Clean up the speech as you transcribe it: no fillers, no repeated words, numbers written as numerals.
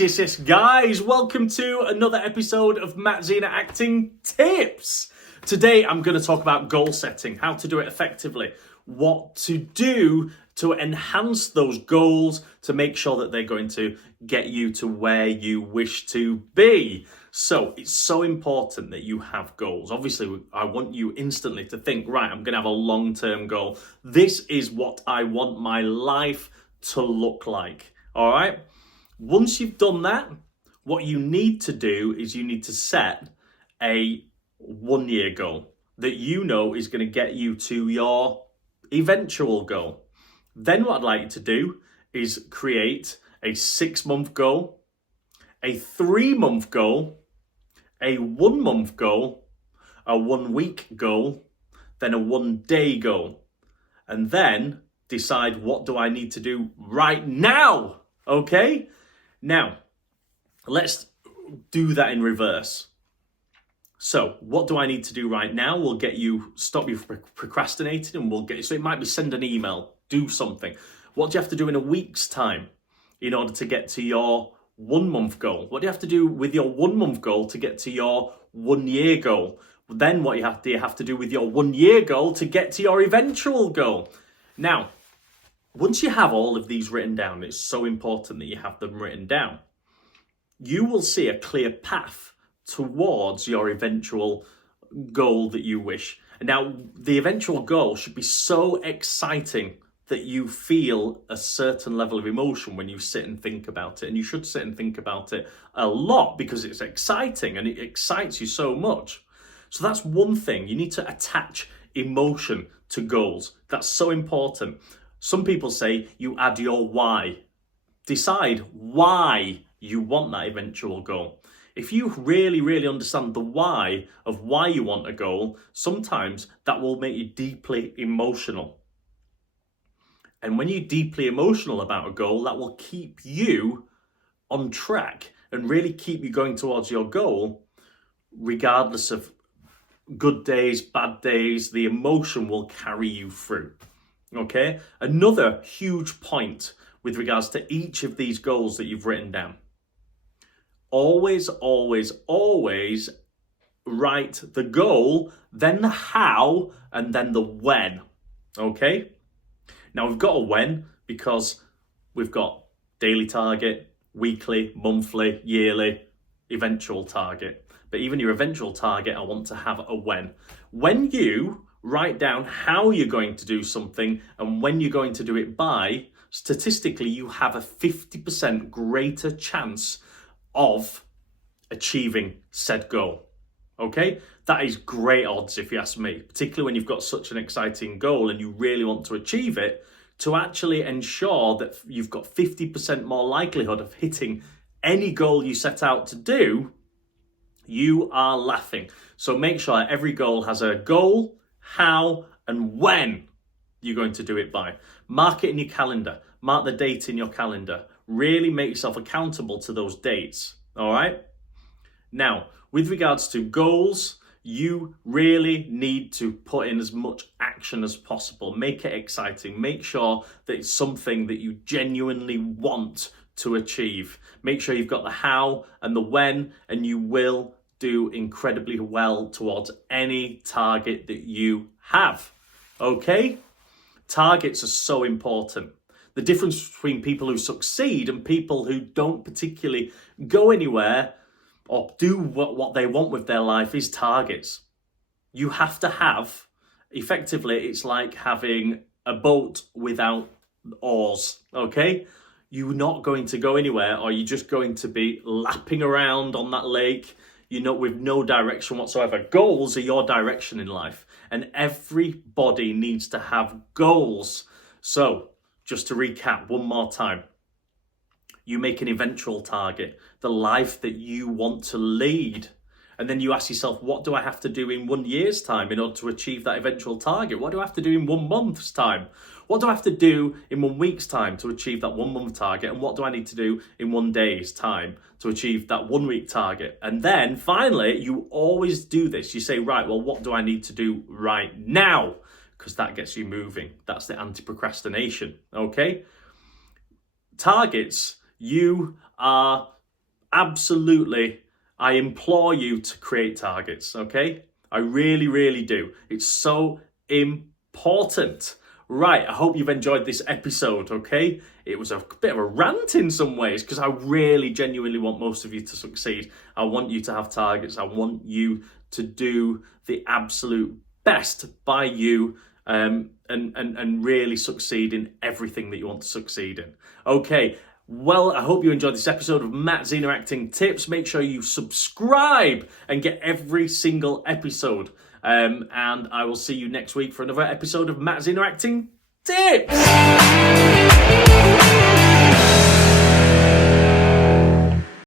Yes, guys, welcome to another episode of Matt Zena Acting Tips. Today, I'm going to talk about goal setting, how to do it effectively, what to do to enhance those goals to make sure that they're going to get you to where you wish to be. So it's so important that you have goals. Obviously, I want you instantly to think, right, I'm going to have a long-term goal. This is what I want my life to look like, all right? Once you've done that, what you need to do is you need to set a 1 year goal that you know is going to get you to your eventual goal. Then what I'd like you to do is create a 6-month goal, a 3-month goal, a 1-month goal, a 1-week goal, then a 1-day goal. And then decide, what do I need to do right now? Okay? Now, let's do that in reverse. So, what do I need to do right now? We'll stop you from procrastinating, and we'll get you. So it might be send an email, do something. What do you have to do in a week's time in order to get to your 1-month goal? What do you have to do with your 1-month goal to get to your 1-year goal? Then what do you have to do with your 1-year goal to get to your eventual goal? Now, once you have all of these written down, it's so important that you have them written down. You will see a clear path towards your eventual goal that you wish. And now, the eventual goal should be so exciting that you feel a certain level of emotion when you sit and think about it. And you should sit and think about it a lot because it's exciting and it excites you so much. So that's one thing. You need to attach emotion to goals. That's so important. Some people say you add your why. Decide why you want that eventual goal. If you really understand the why of why you want a goal, sometimes that will make you deeply emotional. And when you're deeply emotional about a goal, that will keep you on track and really keep you going towards your goal, regardless of good days, bad days. The emotion will carry you through. Okay, another huge point with regards to each of these goals that you've written down. Always write the goal, then the how, and then the when. Okay, now we've got a when because we've got daily target, weekly, monthly, yearly, eventual target. But even your eventual target, I want to have a when. When you write down how you're going to do something and when you're going to do it by, statistically, you have a 50% greater chance of achieving said goal. Okay? That is great odds if you ask me, particularly when you've got such an exciting goal and you really want to achieve it, to actually ensure that you've got 50% more likelihood of hitting any goal you set out to do. You are laughing. So make sure every goal has a goal, how, and when you're going to do it by. Mark it in your calendar. Mark the date in your calendar. Really make yourself accountable to those dates. All right? Now, with regards to goals, you really need to put in as much action as possible. Make it exciting. Make sure that it's something that you genuinely want to achieve. Make sure you've got the how and the when, and you will do incredibly well towards any target that you have. Okay? Targets are so important. The difference between people who succeed and people who don't particularly go anywhere or do what they want with their life is targets. You have to have, effectively, it's like having a boat without oars, okay? You're not going to go anywhere, or you're just going to be lapping around on that lake, with no direction whatsoever. Goals are your direction in life, and everybody needs to have goals. So, just to recap one more time, you make an eventual target, the life that you want to lead. And then you ask yourself, what do I have to do in 1 year's time in order to achieve that eventual target? What do I have to do in 1 month's time? What do I have to do in 1 week's time to achieve that 1 month target? And what do I need to do in 1 day's time to achieve that 1 week target? And then finally, you always do this. You say, right, well, what do I need to do right now? Because that gets you moving. That's the anti-procrastination, okay? Targets, you are absolutely, I implore you to create targets, okay? I really, really do. It's so important. Right, I hope you've enjoyed this episode, okay? It was a bit of a rant in some ways because I really genuinely want most of you to succeed. I want you to have targets. I want you to do the absolute best by you and really succeed in everything that you want to succeed in. Okay, well, I hope you enjoyed this episode of Matt Zena Acting Tips. Make sure you subscribe and get every single episode. And I will see you next week for another episode of Matt Zena Acting Tips.